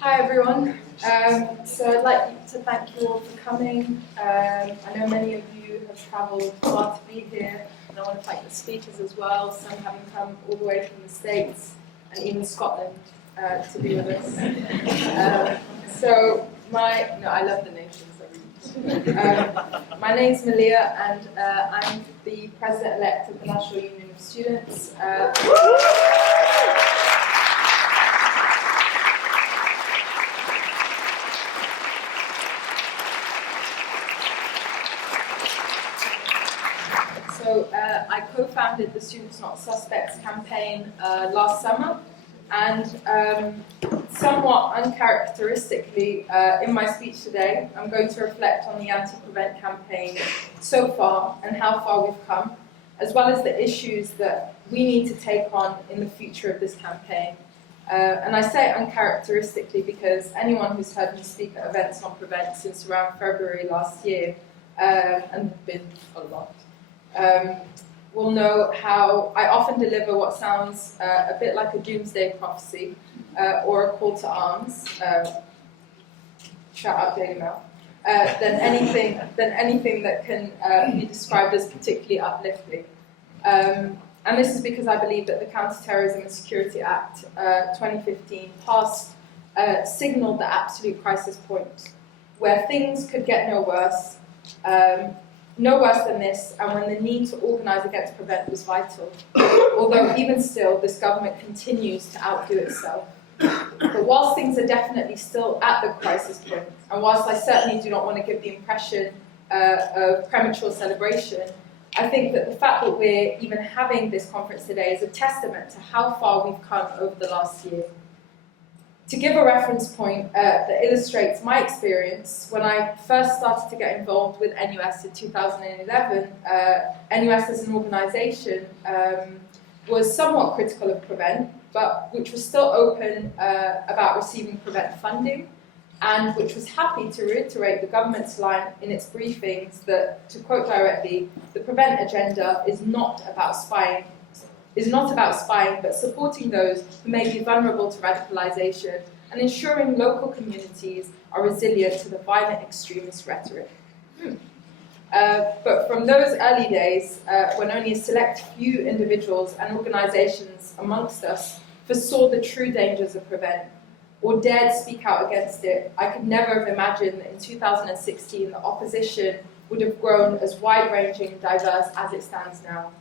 Hi everyone. So I'd like to thank you all for coming. I know many of you have travelled far to be here, and I want to thank the speakers as well, some having come all the way from the States and even Scotland to be with us. I love the nations. My name's Malia, and I'm the President-elect of the National Union of Students. I co-founded the Students Not Suspects campaign last summer, and somewhat uncharacteristically, in my speech today, I'm going to reflect on the anti-prevent campaign so far and how far we've come, as well as the issues that we need to take on in the future of this campaign. And I say uncharacteristically because anyone who's heard me speak at events on prevent since around February last year, and been a lot, will know how I often deliver what sounds a bit like a doomsday prophecy or a call to arms, shout out Daily Mail, than anything that can be described as particularly uplifting. And this is because I believe that the Counter-Terrorism and Security Act 2015 passed signalled the absolute crisis point, where things could get no worse than this, and when the need to organise against prevent was vital. Although even still, this government continues to outdo itself. But whilst things are definitely still at the crisis point, and whilst I certainly do not want to give the impression of premature celebration, I think that the fact that we're even having this conference today is a testament to how far we've come over the last year. To give a reference point that illustrates my experience, when I first started to get involved with NUS in 2011, NUS as an organisation was somewhat critical of prevent, but which was still open about receiving prevent funding, and which was happy to reiterate the government's line in its briefings that, to quote directly, the prevent agenda is not about spying, but supporting those who may be vulnerable to radicalisation and ensuring local communities are resilient to the violent extremist rhetoric. But from those early days, when only a select few individuals and organisations amongst us foresaw the true dangers of prevent or dared speak out against it, I could never have imagined that in 2016 the opposition would have grown as wide-ranging and diverse as it stands now.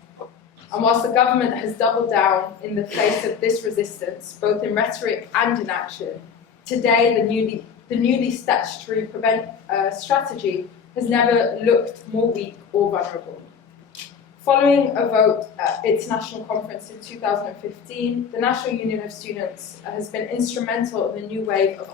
And whilst the government has doubled down in the face of this resistance, both in rhetoric and in action, today the newly statutory prevent strategy has never looked more weak or vulnerable. Following a vote at its national conference in 2015, the National Union of Students has been instrumental in the new wave of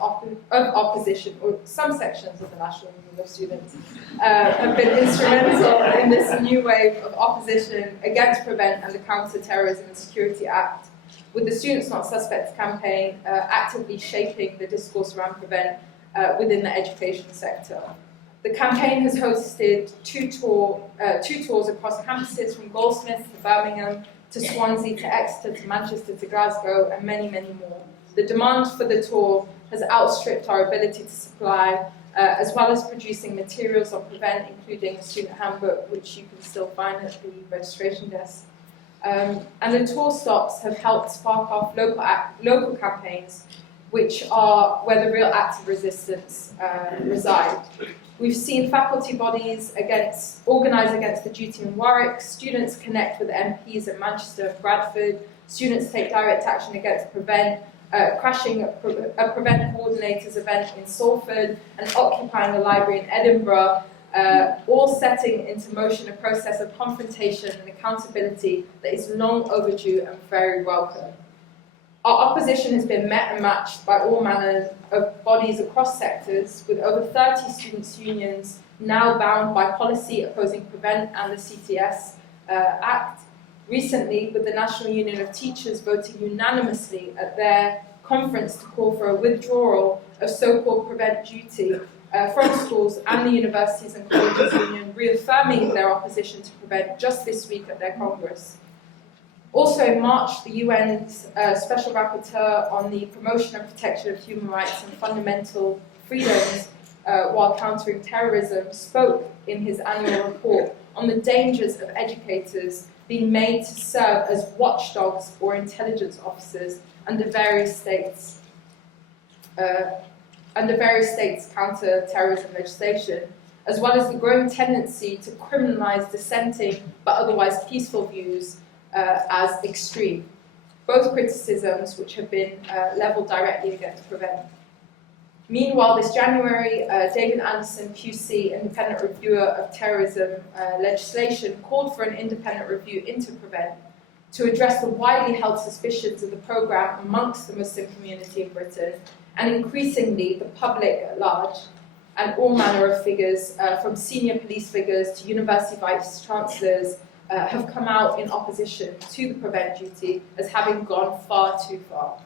opposition, or some sections of the National Union of Students have been instrumental in this new wave of opposition against prevent and the Counter-Terrorism and Security Act, with the Students Not Suspects campaign actively shaping the discourse around prevent within the education sector. The campaign has hosted two tours across campuses from Goldsmiths to Birmingham, to Swansea, to Exeter, to Manchester, to Glasgow, and many, many more. The demand for the tour has outstripped our ability to supply, as well as producing materials on prevent, including a student handbook, which you can still find at the registration desk. And the tour stops have helped spark off local campaigns, which are where the real acts of resistance reside. We've seen faculty bodies organise against the duty in Warwick, students connect with MPs at Manchester and Bradford, students take direct action against prevent, crashing a prevent coordinators event in Salford, and occupying a library in Edinburgh, all setting into motion a process of confrontation and accountability that is long overdue and very welcome. Our opposition has been met and matched by all manners of bodies across sectors, with over 30 students' unions now bound by policy opposing prevent and the CTS Act. Recently, with the National Union of Teachers voting unanimously at their conference to call for a withdrawal of so-called prevent duty from schools, and the Universities and Colleges Union reaffirming their opposition to prevent just this week at their Congress. Also in March, the UN's Special Rapporteur on the Promotion and Protection of Human Rights and Fundamental Freedoms while countering terrorism spoke in his annual report on the dangers of educators being made to serve as watchdogs or intelligence officers under various states' counter-terrorism legislation, as well as the growing tendency to criminalise dissenting but otherwise peaceful views as extreme. Both criticisms which have been levelled directly against Prevent. Meanwhile, this January, David Anderson, QC, independent reviewer of terrorism legislation, called for an independent review into Prevent to address the widely held suspicions of the programme amongst the Muslim community in Britain, and increasingly the public at large, and all manner of figures, from senior police figures to university vice-chancellors, have come out in opposition to the Prevent duty as having gone far too far.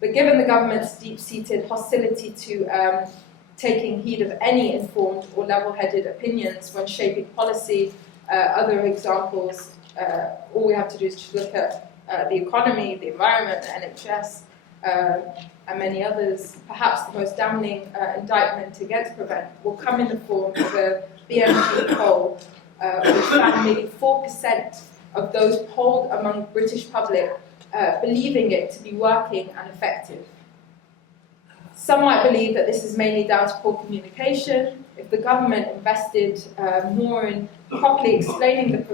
But given the government's deep-seated hostility to taking heed of any informed or level-headed opinions when shaping policy, other examples, all we have to do is just look at the economy, the environment, the NHS, and many others. Perhaps the most damning indictment against Prevent will come in the form of a BMG poll, which found nearly 4% of those polled among British public believing it to be working and effective. Some might believe that this is mainly down to poor communication. If the government invested more in properly explaining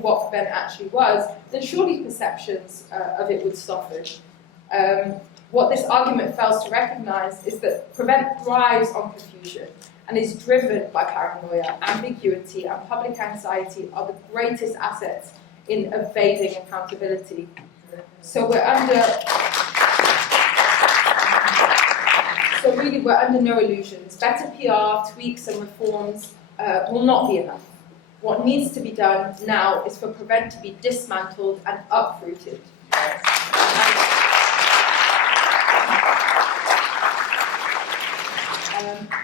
what Prevent actually was, then surely perceptions of it would soften. What this argument fails to recognise is that Prevent thrives on confusion and is driven by paranoia, ambiguity, and public anxiety are the greatest assets in evading accountability. So we're under no illusions. Better PR, tweaks and reforms will not be enough. What needs to be done now is for Prevent to be dismantled and uprooted.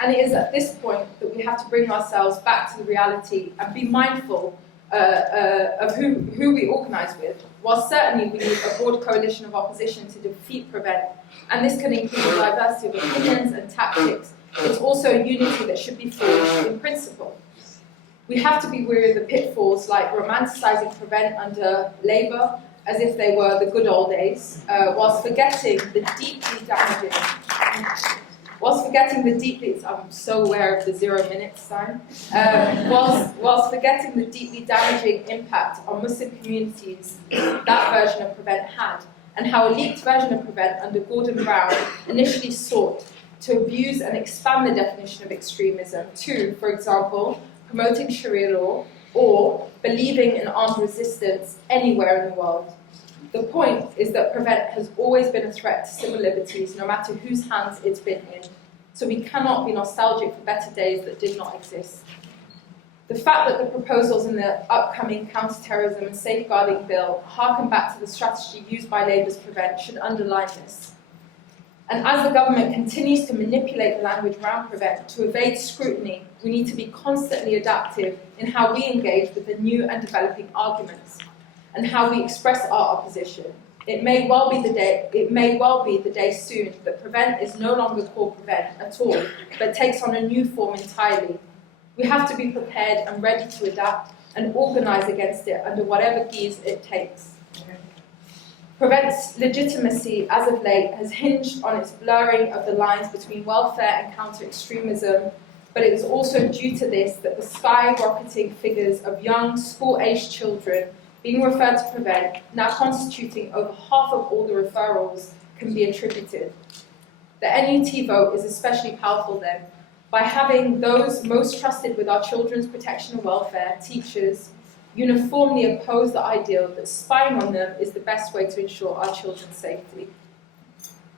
And it is at this point that we have to bring ourselves back to the reality and be mindful of who we organise with. While certainly we need a broad coalition of opposition to defeat Prevent, and this can include a diversity of opinions and tactics, it's also a unity that should be forged in principle. We have to be wary of the pitfalls like romanticising Prevent under Labour as if they were the good old days, whilst forgetting the deeply damaging. I'm so aware of the 0 minutes sign. Whilst forgetting the deeply damaging impact on Muslim communities that version of Prevent had, and how a leaked version of Prevent under Gordon Brown initially sought to abuse and expand the definition of extremism to, for example, promoting Sharia law or believing in armed resistance anywhere in the world. The point is that Prevent has always been a threat to civil liberties, no matter whose hands it's been in. So we cannot be nostalgic for better days that did not exist. The fact that the proposals in the upcoming counter-terrorism and safeguarding bill harken back to the strategy used by Labour's Prevent should underline this. And as the government continues to manipulate the language around Prevent to evade scrutiny, we need to be constantly adaptive in how we engage with the new and developing arguments, and how we express our opposition. It may well be the day soon that Prevent is no longer called Prevent at all, but takes on a new form entirely. We have to be prepared and ready to adapt and organise against it under whatever guise it takes. Prevent's legitimacy as of late has hinged on its blurring of the lines between welfare and counter-extremism, but it is also due to this that the skyrocketing figures of young school-aged children being referred to Prevent, now constituting over half of all the referrals, can be attributed. The NUT vote is especially powerful then, by having those most trusted with our children's protection and welfare, teachers, uniformly oppose the ideal that spying on them is the best way to ensure our children's safety.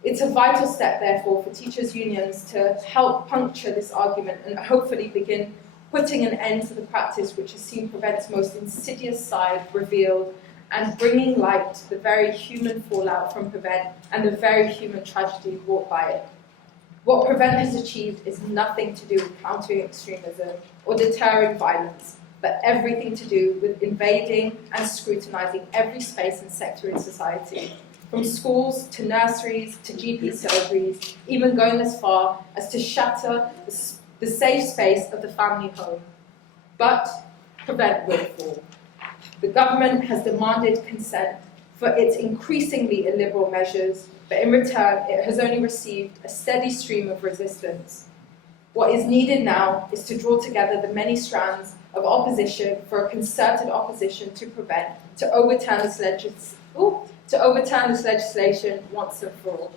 It's a vital step, therefore, for teachers' unions to help puncture this argument and hopefully begin putting an end to the practice which has seen Prevent's most insidious side revealed and bringing light to the very human fallout from Prevent and the very human tragedy wrought by it. What Prevent has achieved is nothing to do with countering extremism or deterring violence. but everything to do with invading and scrutinising every space and sector in society, from schools to nurseries to GP surgeries, even going as far as to shatter the safe space of the family home. But prevent will fall. The government has demanded consent for its increasingly illiberal measures, but in return it has only received a steady stream of resistance. What is needed now is to draw together the many strands of opposition for a concerted opposition to prevent, to overturn this legislation once and for all.